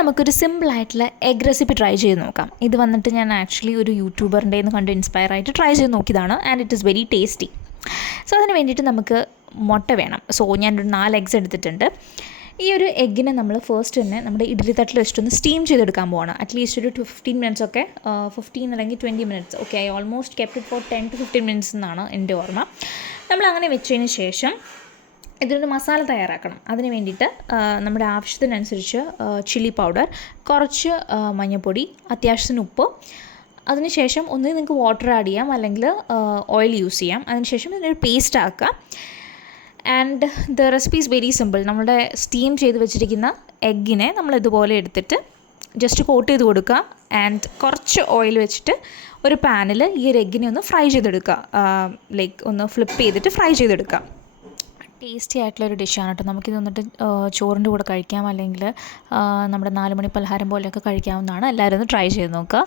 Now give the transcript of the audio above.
നമുക്കൊരു സിമ്പിളായിട്ടുള്ള egg recipe try ചെയ്ത് നോക്കാം. ഇത് വന്നിട്ട് ഞാൻ ആക്ച്വലി ഒരു യൂട്യൂബറിൻ്റെ നിന്ന് കണ്ട് ഇൻസ്പയർ ആയിട്ട് ട്രൈ ചെയ്ത് നോക്കിയതാണ്. And it is very tasty. So അതിന് വേണ്ടിയിട്ട് നമുക്ക് മുട്ട വേണം. സോ ഞാനൊരു 4 എഗ്സ് എടുത്തിട്ടുണ്ട്. ഈ ഒരു എഗ്ഗിനെ നമ്മൾ ഫസ്റ്റ് തന്നെ നമ്മുടെ ഇഡ്ഡലി തട്ടിൽ വെച്ചിട്ടൊന്ന് സ്റ്റീം ചെയ്തെടുക്കാൻ പോവാണ്. അറ്റ്ലീസ്റ്റ് ഒരു 15 മിനിറ്റ്സ് ഒക്കെ 15 അല്ലെങ്കിൽ 20 minutes okay. I almost kept it for 10 to 15 minutes എന്നാണ് എൻ്റെ ഓർമ്മ. നമ്മളങ്ങനെ വെച്ചതിന് ശേഷം ഇതിനൊരു മസാല തയ്യാറാക്കണം. അതിന് വേണ്ടിയിട്ട് നമ്മുടെ ആവശ്യത്തിനനുസരിച്ച് ചില്ലി പൗഡർ, കുറച്ച് മഞ്ഞൾപ്പൊടി, അത്യാവശ്യത്തിന് ഉപ്പ്, അതിനുശേഷം ഒന്നുകിൽ നിങ്ങൾക്ക് വാട്ടർ ആഡ് ചെയ്യാം അല്ലെങ്കിൽ ഓയിൽ യൂസ് ചെയ്യാം. അതിനുശേഷം ഇതിനൊരു പേസ്റ്റ് ആക്കുക. And the recipe is very simple. നമ്മുടെ സ്റ്റീം ചെയ്ത് വെച്ചിരിക്കുന്ന എഗ്ഗിനെ നമ്മൾ ഇതുപോലെ എടുത്തിട്ട് ജസ്റ്റ് കോട്ട് ചെയ്ത് കൊടുക്കുക. ആൻഡ് കുറച്ച് ഓയിൽ വെച്ചിട്ട് ഒരു പാനിൽ ഈ ഒരു എഗ്ഗിനെ ഒന്ന് ഫ്രൈ ചെയ്തെടുക്കുക. ലൈക്ക് ഒന്ന് ഫ്ലിപ്പ് ചെയ്തിട്ട് ഫ്രൈ ചെയ്തെടുക്കുക. ടേസ്റ്റി ആയിട്ടുള്ളൊരു ഡിഷാണ് കേട്ടോ. നമുക്കിത് വന്നിട്ട് ചോറിൻ്റെ കൂടെ കഴിക്കാം, അല്ലെങ്കിൽ നമ്മുടെ 4 മണി പലഹാരം പോലെയൊക്കെ കഴിക്കാവുന്നതാണ്. എല്ലാവരും ഒന്ന് ട്രൈ ചെയ്ത് നോക്കുക.